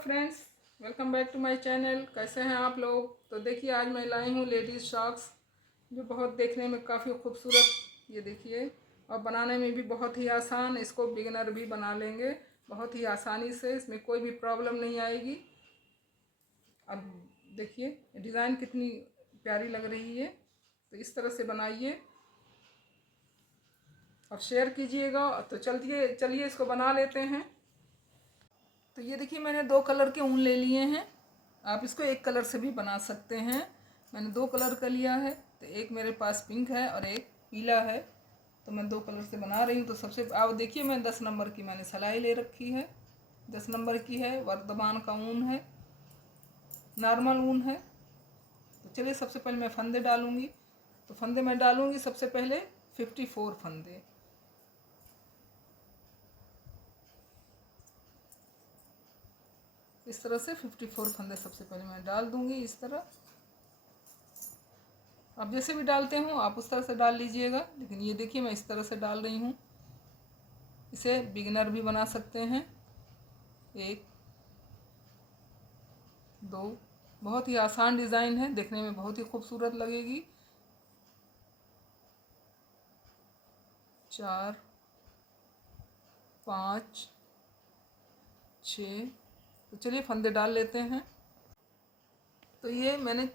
Friends, welcome back to my channel. कैसे हैं आप लोग? तो देखिए, आज मैं लाई हूँ लेडीज़ सॉक्स, जो बहुत देखने में काफ़ी खूबसूरत, ये देखिए, और बनाने में भी बहुत ही आसान। इसको बिगिनर भी बना लेंगे बहुत ही आसानी से, इसमें कोई भी प्रॉब्लम नहीं आएगी। अब देखिए डिज़ाइन कितनी प्यारी लग रही है। तो इस तरह से बनाइए और शेयर कीजिएगा। तो चलिए इसको बना लेते हैं। तो ये देखिए, मैंने 2 कलर के ऊन ले लिए हैं। आप इसको एक कलर से भी बना सकते हैं। मैंने 2 कलर का लिया है। तो एक मेरे पास पिंक है और एक पीला है। तो मैं 2 कलर से बना रही हूँ। तो सबसे आप देखिए, मैं 10 नंबर की मैंने सिलाई ले रखी है। 10 नंबर की है, वर्धमान का ऊन है, नॉर्मल ऊन है। तो चलिए, सबसे पहले मैं फंदे डालूँगी। तो फंदे मैं डालूँगी सबसे पहले 54 फंदे। इस तरह से 54 फंदे सबसे पहले मैं डाल दूँगी। इस तरह आप जैसे भी डालते हो आप उस तरह से डाल लीजिएगा। लेकिन ये देखिए, मैं इस तरह से डाल रही हूँ। इसे बिगिनर भी बना सकते हैं। 1 2, बहुत ही आसान डिज़ाइन है, देखने में बहुत ही खूबसूरत लगेगी। 4 5 6। तो चलिए फंदे डाल लेते हैं। तो ये मैंने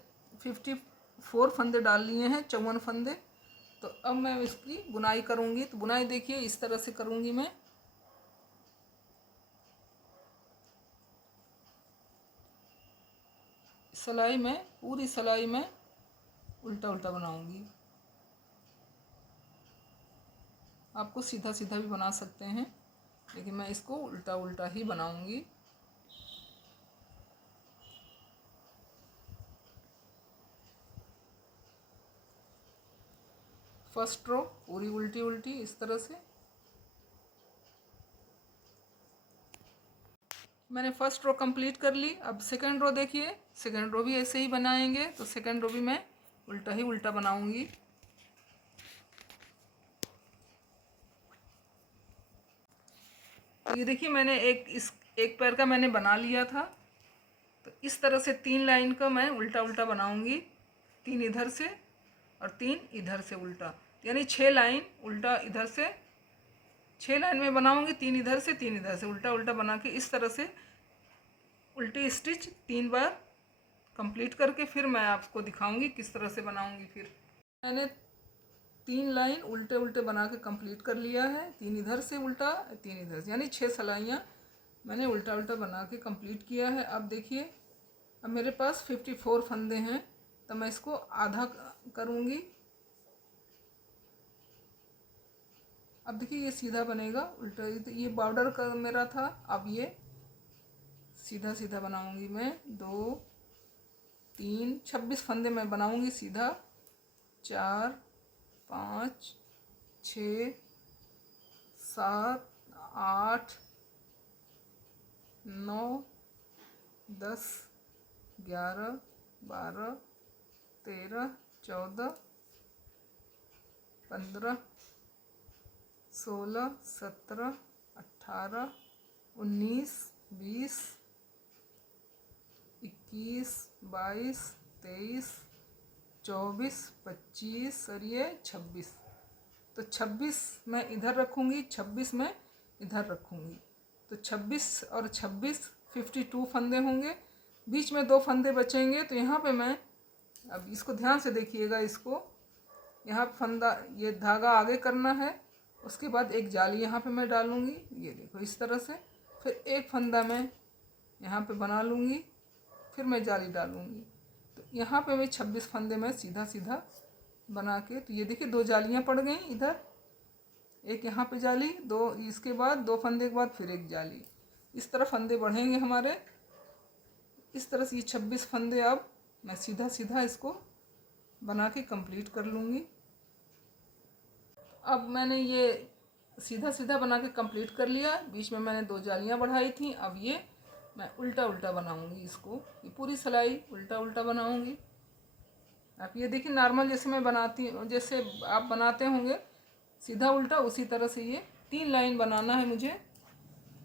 54 फंदे डाल लिए हैं, 54 फंदे। तो अब मैं इसकी बुनाई करूँगी। तो बुनाई देखिए इस तरह से करूँगी मैं। सिलाई में, पूरी सिलाई में उल्टा उल्टा बनाऊँगी। आपको सीधा सीधा भी बना सकते हैं, लेकिन मैं इसको उल्टा उल्टा ही बनाऊँगी। फर्स्ट रो पूरी उल्टी उल्टी इस तरह से। मैंने फर्स्ट रो कंप्लीट कर ली। अब सेकंड रो देखिए, सेकंड रो भी ऐसे ही बनाएंगे। तो सेकंड रो भी मैं उल्टा ही उल्टा बनाऊंगी। तो ये देखिए, मैंने एक पैर का मैंने बना लिया था। तो इस तरह से 3 लाइन का मैं उल्टा उल्टा बनाऊंगी। 3 इधर से और 3 इधर से उल्टा, यानी 6 लाइन उल्टा इधर से, 6 लाइन में बनाऊंगी। 3 इधर से 3 इधर से, उल्टा उल्टा बना के इस तरह से उल्टी स्टिच 3 बार कंप्लीट करके फिर मैं आपको दिखाऊंगी किस तरह से बनाऊंगी। फिर मैंने 3 लाइन उल्टे उल्टे बना के कंप्लीट कर लिया है। 3 इधर से उल्टा, 3 इधर से, यानी 6 सिलाइयाँ मैंने उल्टा उल्टा बना के कंप्लीट किया है। अब देखिए, अब मेरे पास 54 फंदे हैं। तो मैं इसको आधा करूँगी। अब देखिए, ये सीधा बनेगा, उल्टा। ये बॉर्डर का मेरा था। अब ये सीधा सीधा बनाऊंगी मैं। 2 3 26 फंदे मैं बनाऊंगी सीधा। 4 5 6 7 8 9 10 11 12 13 14 15 16 17 18 19 20 21 22 23 24 25 और ये 26। तो 26 मैं इधर रखूँगी, 26 मैं इधर रखूँगी। तो 26 और 26 52 फंदे होंगे। बीच में 2 फंदे बचेंगे। तो यहाँ पे मैं, अब इसको ध्यान से देखिएगा, इसको यहाँ फंदा, ये धागा आगे करना है। उसके बाद एक जाली यहाँ पे मैं डालूँगी, ये देखो इस तरह से। फिर एक फंदा मैं यहाँ पे बना लूँगी, फिर मैं जाली डालूँगी। तो यहाँ पे मैं 26 फंदे मैं सीधा सीधा बना के, तो ये देखिए 2 जालियाँ पड़ गई इधर, एक यहाँ पे जाली, 2 इसके बाद, 2 फंदे के बाद फिर एक जाली। इस तरह फंदे बढ़ेंगे हमारे। इस तरह से ये 26 फंदे अब मैं सीधा सीधा इसको बना के कंप्लीट कर लूँगी। अब मैंने ये सीधा सीधा बना के कंप्लीट कर लिया। बीच में मैंने 2 जालियाँ बढ़ाई थी। अब ये मैं उल्टा उल्टा बनाऊंगी इसको, ये पूरी सिलाई उल्टा उल्टा बनाऊंगी। आप ये देखिए, नॉर्मल जैसे मैं बनाती हूँ, जैसे आप बनाते होंगे सीधा उल्टा, उसी तरह से ये 3 लाइन बनाना है मुझे।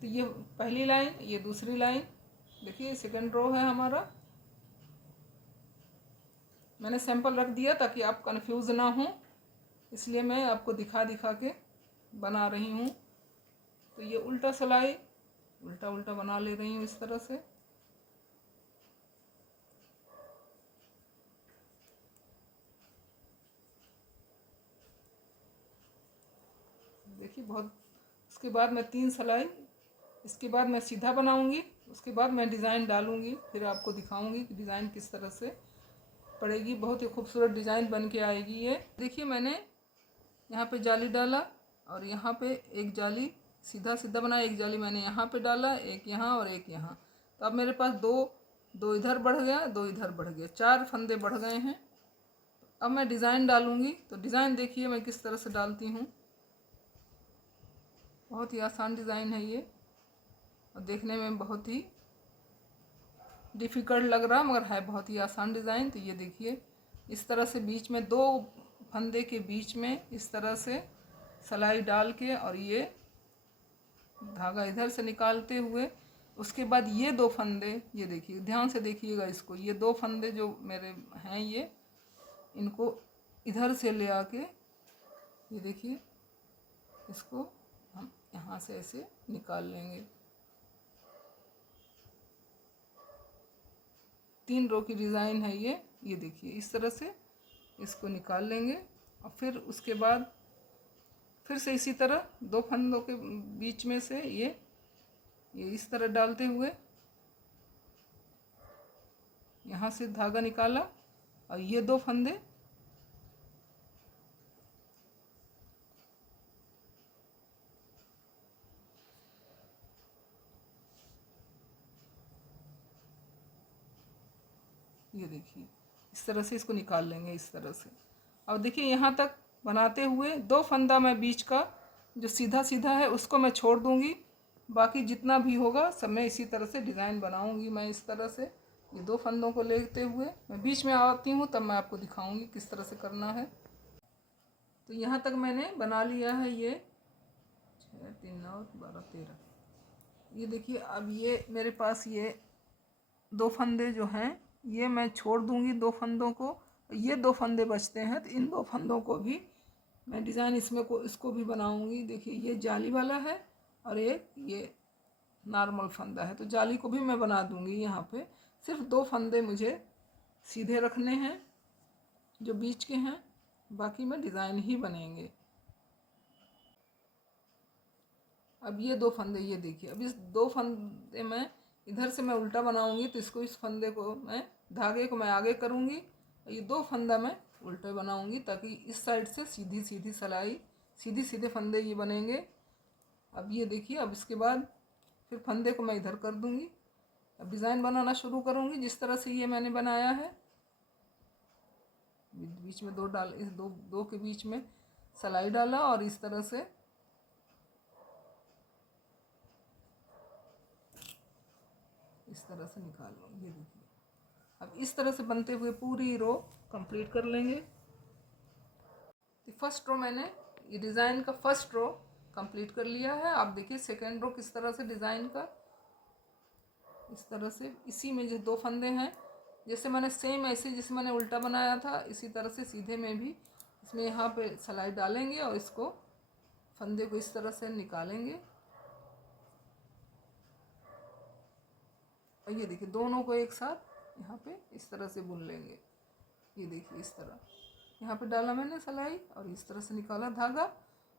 तो ये पहली लाइन, ये दूसरी लाइन, देखिए सेकंड रो है हमारा। मैंने सैंपल रख दिया ताकि आप कंफ्यूज ना हो, इसलिए मैं आपको दिखा दिखा के बना रही हूँ। तो ये उल्टा सिलाई उल्टा उल्टा बना ले रही हूँ इस तरह से। देखिए बहुत, उसके बाद मैं 3 सिलाई, इसके बाद मैं सीधा बनाऊंगी, उसके बाद मैं डिज़ाइन डालूंगी, फिर आपको दिखाऊंगी कि डिज़ाइन किस तरह से पड़ेगी। बहुत ही खूबसूरत डिज़ाइन बन के आएगी ये। देखिए मैंने यहाँ पे जाली डाला और यहाँ पे एक जाली सीधा सीधा बनाया, एक जाली मैंने यहाँ पे डाला, एक यहाँ और एक यहाँ। तो अब मेरे पास दो इधर बढ़ गया, दो इधर बढ़ गया, 4 फंदे बढ़ गए हैं। अब मैं डिज़ाइन डालूंगी। तो डिज़ाइन देखिए मैं किस तरह से डालती हूँ। बहुत ही आसान डिज़ाइन है ये और देखने में बहुत ही डिफ़िकल्ट लग रहा मगर है बहुत ही आसान डिज़ाइन। तो ये देखिए इस तरह से बीच में 2 फंदे के बीच में इस तरह से सिलाई डाल के और ये धागा इधर से निकालते हुए, उसके बाद ये 2 फंदे, ये देखिए ध्यान से देखिएगा इसको, ये 2 फंदे जो मेरे हैं ये, इनको इधर से ले आके ये देखिए इसको हम यहाँ से ऐसे निकाल लेंगे। 3 रो की डिज़ाइन है ये देखिए इस तरह से इसको निकाल लेंगे। और फिर उसके बाद फिर से इसी तरह 2 फंदों के बीच में से ये इस तरह डालते हुए यहाँ से धागा निकाला और ये 2 फंदे ये देखिए इस तरह से इसको निकाल लेंगे इस तरह से। अब देखिए यहाँ तक बनाते हुए 2 फंदा मैं बीच का जो सीधा सीधा है उसको मैं छोड़ दूँगी, बाकी जितना भी होगा सब मैं इसी तरह से डिज़ाइन बनाऊँगी। मैं इस तरह से ये 2 फंदों को लेते हुए मैं बीच में आती हूँ, तब मैं आपको दिखाऊँगी किस तरह से करना है। तो यहाँ तक मैंने बना लिया है ये 6 3 9 12 13। ये देखिए अब ये मेरे पास ये 2 फंदे जो हैं ये मैं छोड़ दूँगी 2 फंदों को, ये 2 फंदे बचते हैं तो इन 2 फंदों को भी मैं डिज़ाइन इसको भी बनाऊँगी। देखिए ये जाली वाला है और एक ये नॉर्मल फंदा है, तो जाली को भी मैं बना दूँगी। यहाँ पे सिर्फ 2 फंदे मुझे सीधे रखने हैं जो बीच के हैं, बाकी में डिज़ाइन ही बनेंगे। अब ये 2 फंदे ये देखिए, अब इस 2 फंदे में इधर से मैं उल्टा बनाऊंगी तो इसको इस फंदे को मैं धागे को मैं आगे करूंगी और ये 2 फंदा मैं उल्टे बनाऊंगी ताकि इस साइड से सीधी सीधी सिलाई सीधे सीधे फंदे ये बनेंगे। अब ये देखिए अब इसके बाद फिर फंदे को मैं इधर कर दूंगी। अब डिज़ाइन बनाना शुरू करूंगी जिस तरह से ये मैंने बनाया है। बीच में 2 डाल, इस दो के बीच में सिलाई डाला और इस तरह से निकाल लो। ये देखिए अब इस तरह से बनते हुए पूरी रो कंप्लीट कर लेंगे। तो फर्स्ट रो मैंने ये डिज़ाइन का फर्स्ट रो कंप्लीट कर लिया है। आप देखिए सेकेंड रो किस तरह से डिज़ाइन का इस तरह से इसी में जो 2 फंदे हैं जैसे मैंने सेम ऐसे जिसे मैंने उल्टा बनाया था इसी तरह से सीधे में भी इसमें यहाँ पे सिलाई डालेंगे और इसको फंदे को इस तरह से निकालेंगे। और ये देखिए दोनों को एक साथ यहाँ पे इस तरह से बुन लेंगे। ये देखिए इस तरह यहाँ पे डाला मैंने सिलाई और इस तरह से निकाला धागा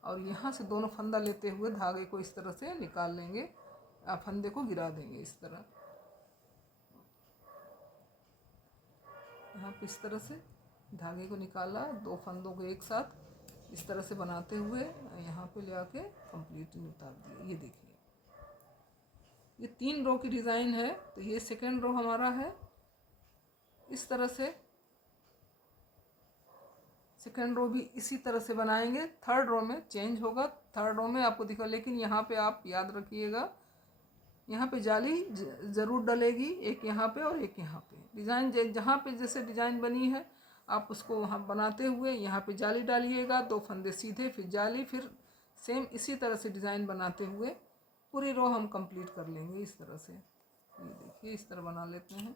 और यहाँ से दोनों फंदा लेते हुए धागे को इस तरह से निकाल लेंगे। आप फंदे को गिरा देंगे इस तरह, यहाँ पे इस तरह से धागे को निकाला, 2 फंदों को एक साथ इस तरह से बनाते हुए यहाँ पे ले आके कंप्लीट उतार दिया। ये देखिए ये 3 रो की डिज़ाइन है। तो ये सेकेंड रो हमारा है। इस तरह से सेकेंड रो भी इसी तरह से बनाएंगे। थर्ड रो में चेंज होगा, थर्ड रो में आपको दिखा, लेकिन यहाँ पे आप याद रखिएगा यहाँ पे जाली ज़रूर डलेगी, एक यहाँ पे और एक यहाँ पे। डिज़ाइन जहाँ पे जैसे डिज़ाइन बनी है आप उसको वहाँ बनाते हुए यहाँ पे जाली डालिएगा, 2 फंदे सीधे फिर जाली, फिर सेम इसी तरह से डिज़ाइन बनाते हुए पूरी रो हम कंप्लीट कर लेंगे इस तरह से। ये देखिए देखिए इस तरह बना लेते हैं।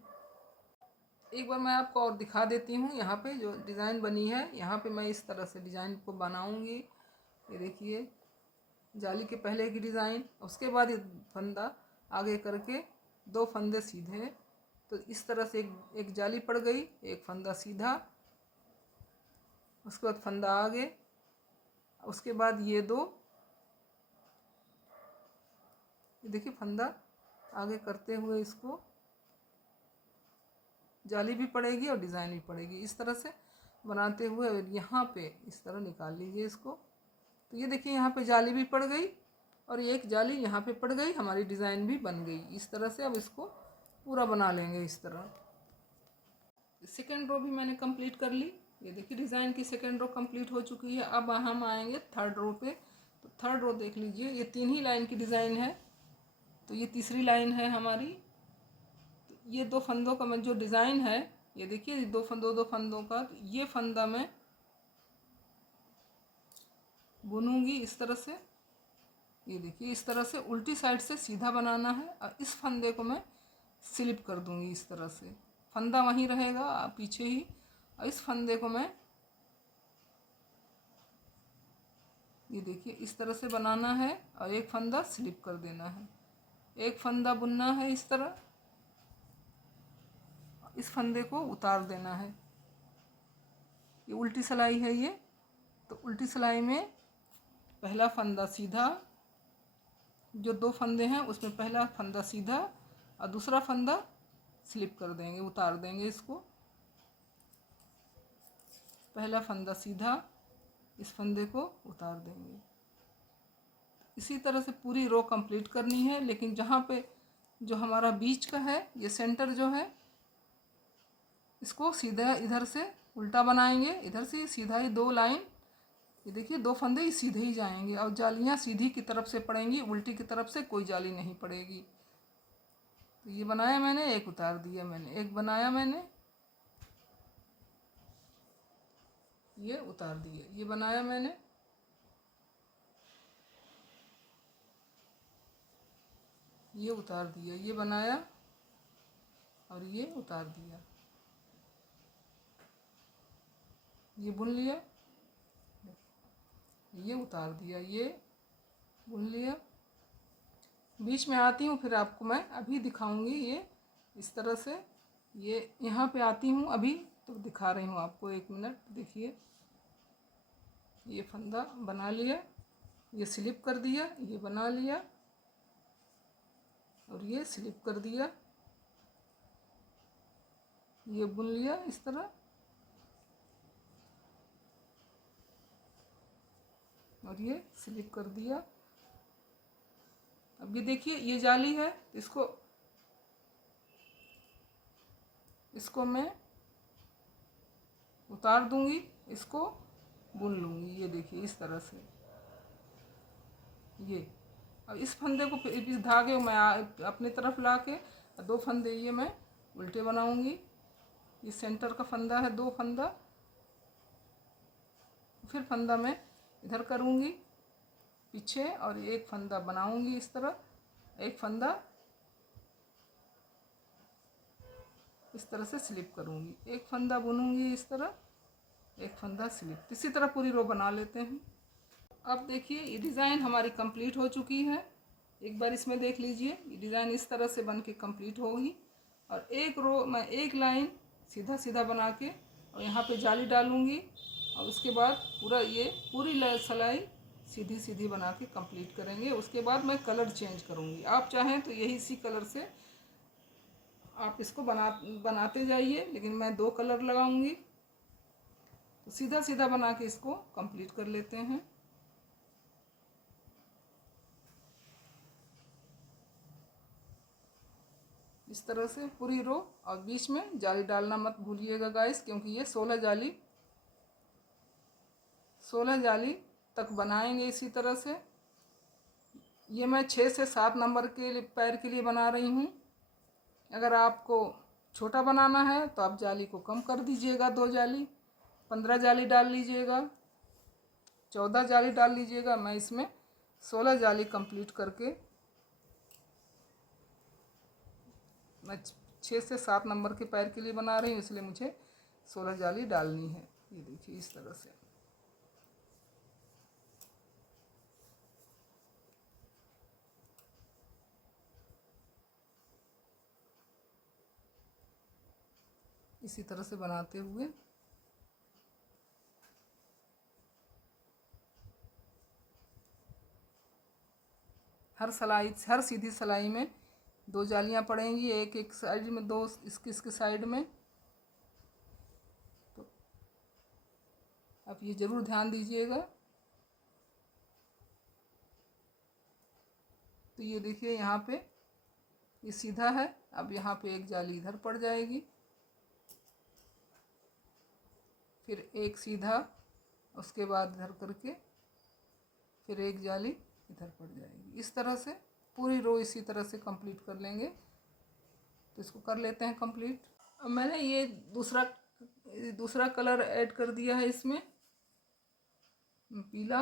एक बार मैं आपको और दिखा देती हूँ। यहाँ पे जो डिज़ाइन बनी है, यहाँ पे मैं इस तरह से डिज़ाइन को बनाऊँगी। ये देखिए जाली के पहले की डिज़ाइन, उसके बाद ये फंदा आगे करके 2 फंदे सीधे, तो इस तरह से एक जाली पड़ गई, एक फंदा सीधा, उसके बाद फंदा आगे, उसके बाद ये 2, देखिए फंदा आगे करते हुए इसको जाली भी पड़ेगी और डिज़ाइन भी पड़ेगी। इस तरह से बनाते हुए यहाँ पे इस तरह निकाल लीजिए इसको। तो ये देखिए यहाँ पे जाली भी पड़ गई और एक जाली यहाँ पे पड़ गई, हमारी डिज़ाइन भी बन गई। इस तरह से अब इसको पूरा बना लेंगे इस तरह। सेकेंड रो भी मैंने कंप्लीट कर ली। ये देखिए डिज़ाइन की सेकेंड रो कंप्लीट हो चुकी है। अब हम आएंगे थर्ड रो पे। तो थर्ड रो देख लीजिए, ये 3 ही लाइन की डिज़ाइन है, तो ये तीसरी लाइन है हमारी। तो ये 2 फंदों का जो डिज़ाइन है, ये देखिए 2 फंदों का, तो ये फंदा मैं बुनूंगी इस तरह से। ये देखिए इस तरह से उल्टी साइड से सीधा बनाना है और इस फंदे को मैं स्लिप कर दूंगी इस तरह से। फंदा वहीं रहेगा पीछे ही, और इस फंदे को मैं ये देखिए इस तरह से बनाना है और एक फंदा स्लिप कर देना है। एक फंदा बुनना है इस तरह, इस फंदे को उतार देना है। ये उल्टी सिलाई है ये, तो उल्टी सिलाई में पहला फंदा सीधा, जो 2 फंदे हैं उसमें पहला फंदा सीधा और दूसरा फंदा स्लिप कर देंगे, उतार देंगे इसको। पहला फंदा सीधा, इस फंदे को उतार देंगे। इसी तरह से पूरी रो कंप्लीट करनी है, लेकिन जहाँ पे जो हमारा बीच का है, ये सेंटर जो है, इसको सीधा इधर से उल्टा बनाएंगे, इधर से सीधा ही 2 लाइन। ये देखिए 2 फंदे ही सीधे ही जाएंगे और जालियाँ सीधी की तरफ से पड़ेंगी, उल्टी की तरफ से कोई जाली नहीं पड़ेगी। तो ये बनाया मैंने, एक उतार दिया मैंने, एक बनाया मैंने, ये उतार दिया, ये बनाया मैंने, ये उतार दिया, ये बनाया और ये उतार दिया, ये बुन लिया, ये उतार दिया, ये बुन लिया। बीच में आती हूँ, फिर आपको मैं अभी दिखाऊंगी ये इस तरह से। ये यहाँ पे आती हूँ अभी, तो दिखा रही हूँ आपको, 1 मिनट देखिए। ये फंदा बना लिया, ये स्लिप कर दिया, ये बना लिया और ये स्लिप कर दिया, ये बुन लिया इस तरह और ये स्लिप कर दिया। अब ये देखिए ये जाली है, इसको मैं उतार दूंगी, इसको बुन लूँगी। ये देखिए इस तरह से ये। अब इस फंदे को इस धागे को मैं अपनी तरफ ला के 2 फंदे ये मैं उल्टे बनाऊंगी। ये सेंटर का फंदा है, 2 फंदा, फिर फंदा मैं इधर करूँगी पीछे और एक फंदा बनाऊंगी इस तरह, एक फंदा इस तरह से स्लिप करूँगी, एक फंदा बुनूंगी इस तरह, एक फंदा स्लिप। इसी तरह पूरी रो बना लेते हैं। अब देखिए ये डिज़ाइन हमारी कंप्लीट हो चुकी है। एक बार इसमें देख लीजिए, ये डिज़ाइन इस तरह से बन के कंप्लीट होगी। और एक रो मैं एक लाइन सीधा सीधा बना के और यहाँ पे जाली डालूँगी और उसके बाद पूरी सिलाई सीधी सीधी बना के कंप्लीट करेंगे। उसके बाद मैं कलर चेंज करूँगी। आप चाहें तो यही इसी कलर से आप इसको बनाते जाइए, लेकिन मैं 2 कलर लगाऊंगी। तो सीधा सीधा बना के इसको कंप्लीट कर लेते हैं। इस तरह से पूरी रो, और बीच में जाली डालना मत भूलिएगा गाइस, क्योंकि ये 16 जाली तक बनाएंगे इसी तरह से। ये मैं 6 से 7 नंबर के पैर के लिए बना रही हूँ। अगर आपको छोटा बनाना है तो आप जाली को कम कर दीजिएगा, 2 जाली, 15 जाली डाल लीजिएगा, 14 जाली डाल लीजिएगा। मैं इसमें 16 जाली कंप्लीट करके मैं 6 से 7 नंबर के पैर के लिए बना रही हूँ, इसलिए मुझे 16 जाली डालनी है। ये देखिए इस तरह से। इसी तरह से बनाते हुए हर सीधी सिलाई में 2 जालियाँ पड़ेंगी, एक एक साइड में, 2 इसके साइड में। तो आप ये ज़रूर ध्यान दीजिएगा। तो ये देखिए यहाँ पे ये सीधा है, अब यहाँ पे एक जाली इधर पड़ जाएगी, फिर एक सीधा, उसके बाद इधर करके फिर एक जाली इधर पड़ जाएगी। इस तरह से पूरी रो इसी तरह से कंप्लीट कर लेंगे। तो इसको कर लेते हैं कंप्लीट। अब मैंने ये दूसरा कलर ऐड कर दिया है इसमें, पीला।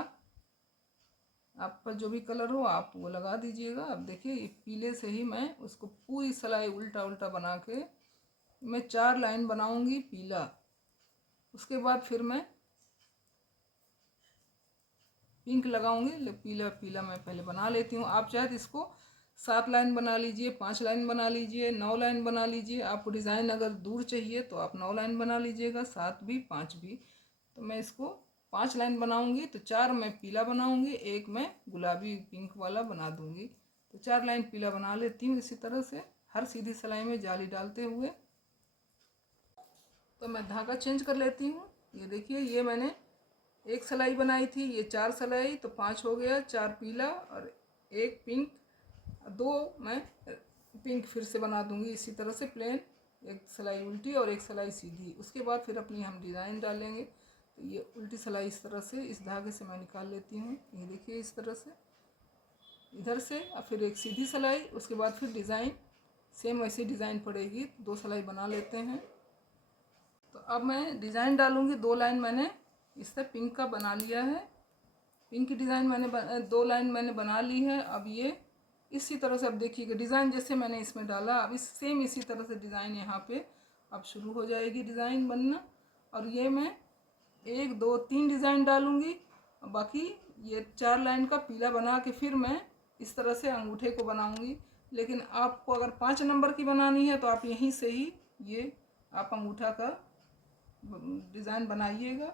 आपका जो भी कलर हो आप वो लगा दीजिएगा। अब देखिए ये पीले से ही मैं उसको पूरी सिलाई उल्टा उल्टा बना के मैं 4 लाइन बनाऊंगी पीला। उसके बाद फिर मैं पिंक लगाऊंगी। पीला पीला मैं पहले बना लेती हूँ। आप चाहे तो इसको 7 लाइन बना लीजिए, 5 लाइन बना लीजिए, 9 लाइन बना लीजिए। आपको डिज़ाइन अगर दूर चाहिए तो आप 9 लाइन बना लीजिएगा, 7 भी 5 भी। तो मैं इसको 5 लाइन बनाऊंगी, तो 4 मैं पीला बनाऊंगी, एक मैं गुलाबी पिंक वाला बना दूंगी। तो 4 लाइन पीला बना लेती हूँ इसी तरह से हर सीधी सिलाई में जाली डालते हुए। तो मैं धागा चेंज कर लेती हूँ। ये देखिए ये मैंने एक सिलाई बनाई थी, ये 4 सिलाई, तो 5 हो गया। 4 पीला और एक पिंक, 2 मैं पिंक फिर से बना दूंगी इसी तरह से प्लेन, एक सिलाई उल्टी और एक सिलाई सीधी। उसके बाद फिर अपनी हम डिज़ाइन डालेंगे। तो ये उल्टी सिलाई इस तरह से इस धागे से मैं निकाल लेती हूँ। ये देखिए इस तरह से इधर से, और फिर एक सीधी सिलाई, उसके बाद फिर डिज़ाइन सेम वैसे डिज़ाइन पड़ेगी। 2 सिलाई बना लेते हैं। तो अब मैं डिज़ाइन डालूँगी। 2 लाइन मैंने इस तरह पिंक का बना लिया है। पिंक की डिज़ाइन मैंने 2 लाइन मैंने बना ली है। अब ये इसी तरह से, अब देखिएगा डिज़ाइन जैसे मैंने इसमें डाला, अब सेम इसी तरह से डिज़ाइन यहाँ पे अब शुरू हो जाएगी डिज़ाइन बनना। और ये मैं 1 2 3 डिज़ाइन डालूँगी, बाकी ये 4 लाइन का पीला बना के फिर मैं इस तरह से अंगूठे को बनाऊँगी। लेकिन आपको अगर 5 नंबर की बनानी है तो आप यहीं से ही ये आप अंगूठा का डिज़ाइन बनाइएगा।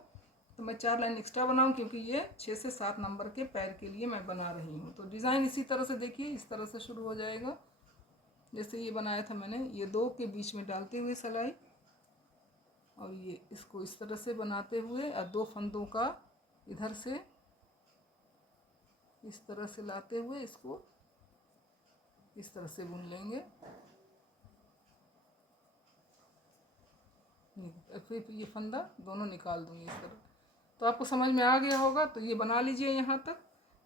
तो मैं 4 लाइन एक्स्ट्रा बनाऊँ क्योंकि ये 6 से 7 नंबर के पैर के लिए मैं बना रही हूँ। तो डिज़ाइन इसी तरह से देखिए इस तरह से शुरू हो जाएगा जैसे ये बनाया था मैंने। ये 2 के बीच में डालते हुए सिलाई, और ये इसको इस तरह से बनाते हुए, और 2 फंदों का इधर से इस तरह से लाते हुए इसको इस तरह से बुन लेंगे। फिर ये फंदा दोनों निकाल दूंगी इस तरह। तो आपको समझ में आ गया होगा। तो ये बना लीजिए यहाँ तक,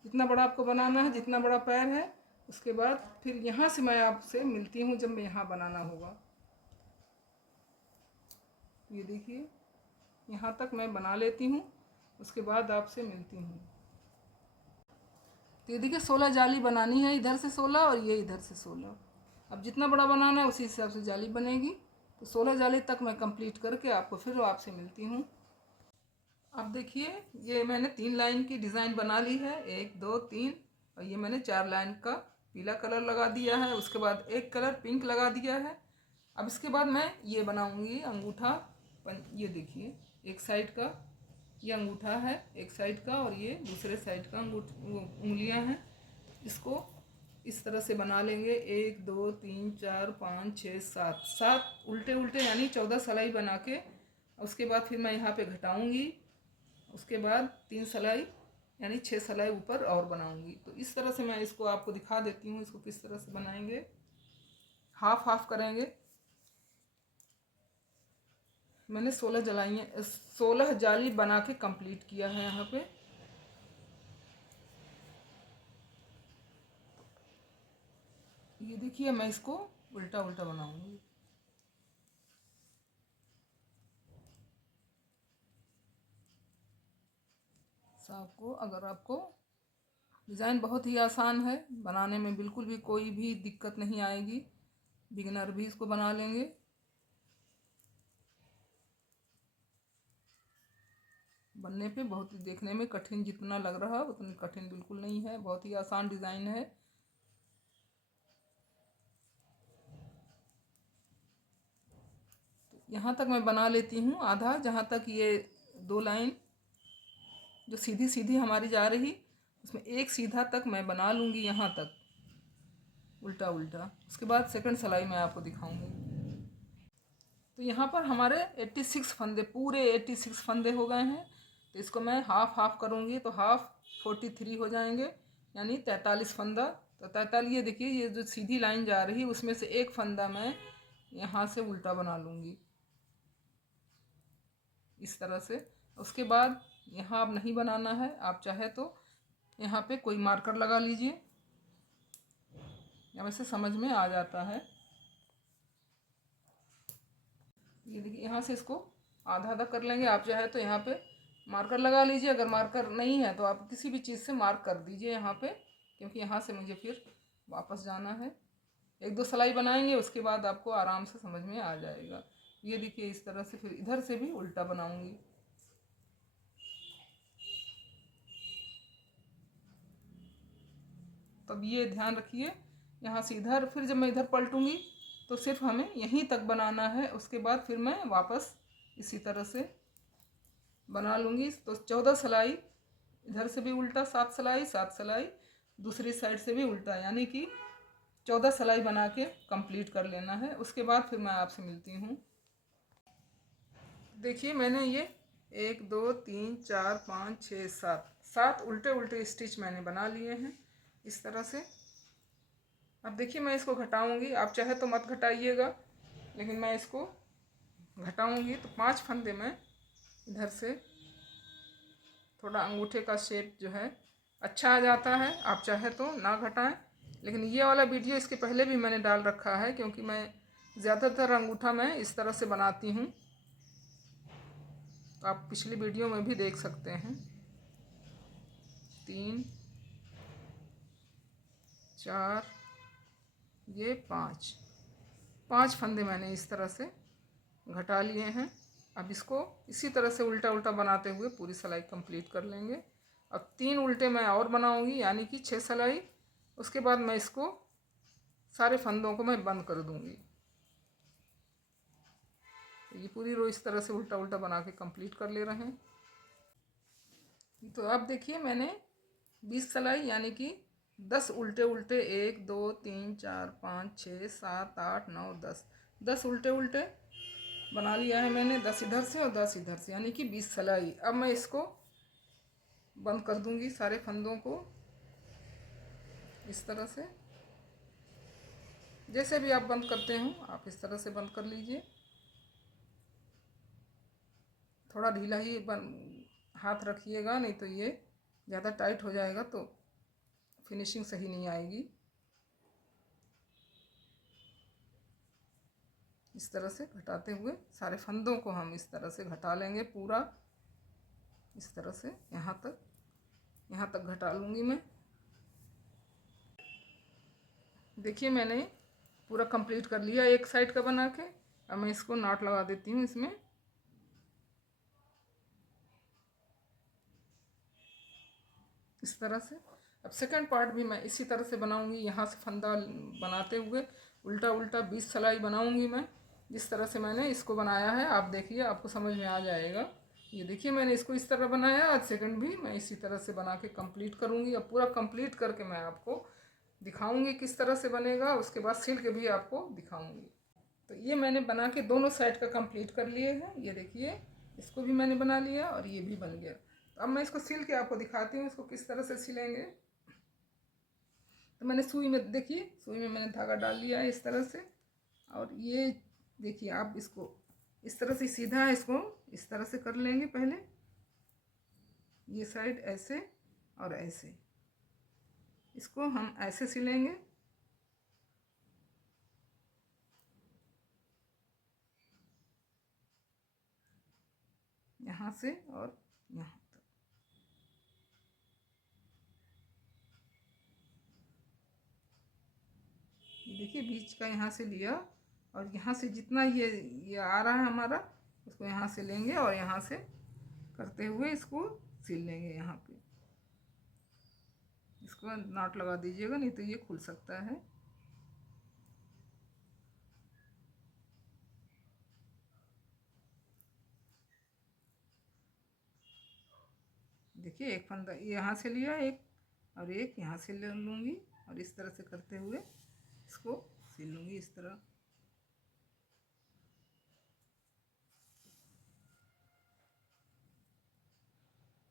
जितना बड़ा आपको बनाना है, जितना बड़ा पैर है। उसके बाद फिर यहाँ से मैं आपसे मिलती हूँ जब मैं यहाँ बनाना होगा। ये देखिए यहाँ तक मैं बना लेती हूँ, उसके बाद आपसे मिलती हूँ। तो ये देखिए 16 जाली बनानी है, इधर से 16 और ये इधर से 16। अब जितना बड़ा बनाना है उसी हिसाब से जाली बनेगी। तो 16 जाली तक मैं कंप्लीट करके आपको फिर आपसे मिलती हूँ। अब देखिए ये मैंने 3 लाइन की डिज़ाइन बना ली है, 1 2 3, और ये मैंने 4 लाइन का पीला कलर लगा दिया है। उसके बाद एक कलर पिंक लगा दिया है। अब इसके बाद मैं ये बनाऊंगी अंगूठा। ये देखिए एक साइड का ये अंगूठा है, एक साइड का, और ये दूसरे साइड का उंगलियां हैं। इसको इस तरह से बना लेंगे। 1 2 3 4 5 6 7 उल्टे उल्टे यानी 14 सिलाई बना के। उसके बाद फिर मैं यहाँ पे घटाऊंगी। उसके बाद 3 सिलाई यानी 6 सिलाई ऊपर और बनाऊंगी। तो इस तरह से मैं इसको आपको दिखा देती हूँ इसको किस तरह से बनाएंगे। हाफ हाफ करेंगे। मैंने 16 जाली बना के कंप्लीट किया है यहाँ पे। ये देखिए मैं इसको उल्टा उल्टा बनाऊंगी। आपको अगर आपको डिज़ाइन बहुत ही आसान है बनाने में, बिल्कुल भी कोई भी दिक्कत नहीं आएगी। बिगिनर भी इसको बना लेंगे। बनने पे बहुत ही देखने में कठिन जितना लग रहा उतना कठिन बिल्कुल नहीं है, बहुत ही आसान डिज़ाइन है। तो यहाँ तक मैं बना लेती हूँ आधा, जहाँ तक ये 2 लाइन जो सीधी सीधी हमारी जा रही उसमें एक सीधा तक मैं बना लूँगी, यहाँ तक उल्टा उल्टा। उसके बाद सेकंड सिलाई मैं आपको दिखाऊंगी। तो यहाँ पर हमारे 86 फंदे, पूरे 86 फंदे हो गए हैं। तो इसको मैं हाफ हाफ करूँगी तो हाफ 43 हो जाएंगे, यानी 43 फंदा। तो 43, ये देखिए ये जो सीधी लाइन जा रही है उसमें से एक फंदा मैं यहाँ से उल्टा बना लूँगी इस तरह से। उसके बाद यहाँ अब नहीं बनाना है, आप चाहे तो यहाँ पे कोई मार्कर लगा लीजिए, या वैसे समझ में आ जाता है। ये देखिए यहाँ से इसको आधा आधा कर लेंगे। आप चाहे तो यहाँ पे मार्कर लगा लीजिए, अगर मार्कर नहीं है तो आप किसी भी चीज़ से मार्क कर दीजिए यहाँ पे, क्योंकि यहाँ से मुझे फिर वापस जाना है। 1-2 सिलाई बनाएंगे, उसके बाद आपको आराम से समझ में आ जाएगा। ये देखिए इस तरह से फिर इधर से भी उल्टा बनाऊंगी। तब ये ध्यान रखिए, यहाँ से इधर, फिर जब मैं इधर पलटूंगी तो सिर्फ हमें यहीं तक बनाना है। उसके बाद फिर मैं वापस इसी तरह से बना लूँगी। तो 14 सिलाई इधर से भी उल्टा, 7 सिलाई 7 सिलाई दूसरी साइड से भी उल्टा, यानी कि 14 सिलाई बना के कंप्लीट कर लेना है। उसके बाद फिर मैं आपसे मिलती हूँ। देखिए मैंने ये 1 2 3 4 5 6 7 उल्टे उल्टे स्टिच मैंने बना लिए हैं इस तरह से। अब देखिए मैं इसको घटाऊंगी, आप चाहे तो मत घटाइएगा, लेकिन मैं इसको घटाऊंगी। तो 5 फंदे में इधर से थोड़ा अंगूठे का शेप जो है अच्छा आ जाता है, आप चाहे तो ना घटाएं। लेकिन ये वाला वीडियो इसके पहले भी मैंने डाल रखा है, क्योंकि मैं ज़्यादातर अंगूठा मैं इस तरह से बनाती हूँ, तो आप पिछली वीडियो में भी देख सकते हैं। 3 4 ये 5 फंदे मैंने इस तरह से घटा लिए हैं। अब इसको इसी तरह से उल्टा उल्टा बनाते हुए पूरी सिलाई कंप्लीट कर लेंगे। अब 3 उल्टे मैं और बनाऊंगी, यानी कि 6 सिलाई। उसके बाद मैं इसको सारे फंदों को मैं बंद कर दूंगी। तो ये पूरी रो इस तरह से उल्टा उल्टा बना के कंप्लीट कर ले रहे हैं। तो अब देखिए मैंने 20 सिलाई, यानी कि 10 उल्टे उल्टे, 1 2 3 4 5 6 7 8 9 10 उल्टे उल्टे बना लिया है मैंने, 10 इधर से और 10 इधर से, यानी कि 20 सिलाई। अब मैं इसको बंद कर दूंगी सारे फंदों को इस तरह से। जैसे भी आप बंद करते हो आप इस तरह से बंद कर लीजिए। थोड़ा ढीला ही हाथ रखिएगा, नहीं तो ये ज़्यादा टाइट हो जाएगा तो फिनिशिंग सही नहीं आएगी। इस तरह से घटाते हुए सारे फंदों को हम इस तरह से घटा लेंगे पूरा, इस तरह से यहाँ तक घटा लूँगी मैं। देखिए मैंने पूरा कंप्लीट कर लिया एक साइड का बना के। अब मैं इसको नॉट लगा देती हूँ इसमें। इस तरह से अब सेकंड पार्ट भी मैं इसी तरह से बनाऊंगी। यहाँ से फंदा बनाते हुए उल्टा उल्टा 20 सिलाई बनाऊंगी मैं, जिस तरह से मैंने इसको बनाया है। आप देखिए आपको समझ में आ जाएगा। ये देखिए मैंने इसको इस तरह बनाया, आज सेकंड भी मैं इसी तरह से बना के कंप्लीट करूँगी। अब पूरा कंप्लीट करके मैं आपको दिखाऊंगी किस तरह से बनेगा, उसके बाद सिल के भी आपको दिखाऊंगी। तो ये मैंने बना के दोनों साइड का कंप्लीट कर लिए हैं। ये देखिए इसको भी मैंने बना लिया और ये भी बन गया। तो अब मैं इसको सिल के आपको दिखाती हूँ इसको किस तरह से सिलेंगे। तो मैंने सुई में, देखिए सुई में मैंने धागा डाल लिया है इस तरह से, और ये देखिए आप इसको इस तरह से सीधा इसको इस तरह से कर लेंगे। पहले ये साइड ऐसे और ऐसे, इसको हम ऐसे सिलेंगे। यहाँ से और यहाँ तक। ये देखिए बीच का यहाँ से लिया और यहाँ से जितना ये आ रहा है हमारा, उसको यहाँ से लेंगे और यहाँ से करते हुए इसको सिल लेंगे। यहाँ पे इसको नॉट लगा दीजिएगा, नहीं तो ये खुल सकता है। देखिए एक फंदा यहाँ से लिया एक, और एक यहाँ से ले लूँगी और इस तरह से करते हुए इसको सिल लूँगी इस तरह।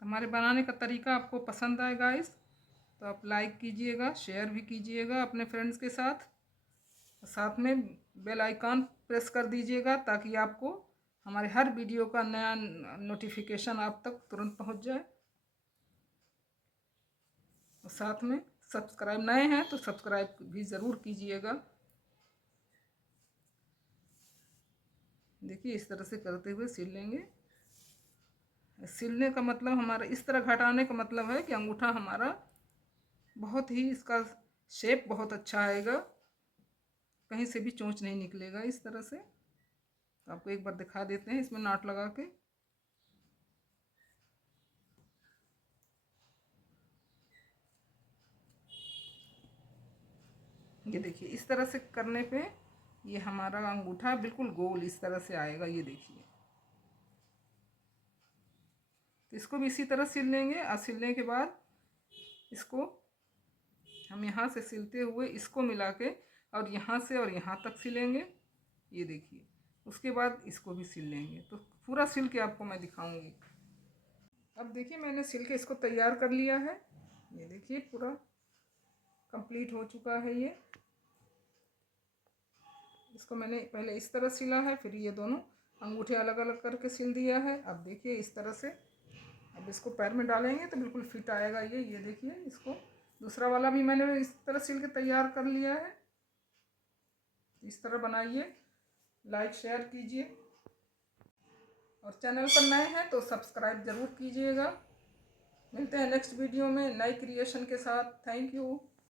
हमारे बनाने का तरीका आपको पसंद आए गाइस, तो आप लाइक कीजिएगा, शेयर भी कीजिएगा अपने फ्रेंड्स के साथ। साथ में बेल आइकॉन प्रेस कर दीजिएगा ताकि आपको हमारे हर वीडियो का नया नोटिफिकेशन आप तक तुरंत पहुंच जाए। और साथ में सब्सक्राइब, नए हैं तो सब्सक्राइब भी ज़रूर कीजिएगा। देखिए इस तरह से करते हुए सिल लेंगे। सिलने का मतलब हमारा इस तरह घटाने का मतलब है कि अंगूठा हमारा बहुत ही, इसका शेप बहुत अच्छा आएगा, कहीं से भी चोंच नहीं निकलेगा इस तरह से। तो आपको एक बार दिखा देते हैं इसमें नॉट लगा के। ये देखिए इस तरह से करने पे ये हमारा अंगूठा बिल्कुल गोल इस तरह से आएगा। ये देखिए, तो इसको भी इसी तरह सिल लेंगे। और सिलने के बाद इसको हम यहाँ से सिलते हुए इसको मिला के और यहाँ से और यहाँ तक सिलेंगे। ये देखिए, उसके बाद इसको भी सिल लेंगे। तो पूरा सिल के आपको मैं दिखाऊंगी। अब देखिए मैंने सिल के इसको तैयार कर लिया है। ये देखिए पूरा कंप्लीट हो चुका है ये। इसको मैंने पहले इस तरह सिला है, फिर ये दोनों अंगूठे अलग अलग करके सिल दिया है। अब देखिए इस तरह से, अब इसको पैर में डालेंगे तो बिल्कुल फिट आएगा ये देखिए। इसको दूसरा वाला भी मैंने इस तरह सिल के तैयार कर लिया है। इस तरह बनाइए, लाइक शेयर कीजिए, और चैनल पर नए हैं तो सब्सक्राइब ज़रूर कीजिएगा। मिलते हैं नेक्स्ट वीडियो में नई क्रिएशन के साथ। Thank you.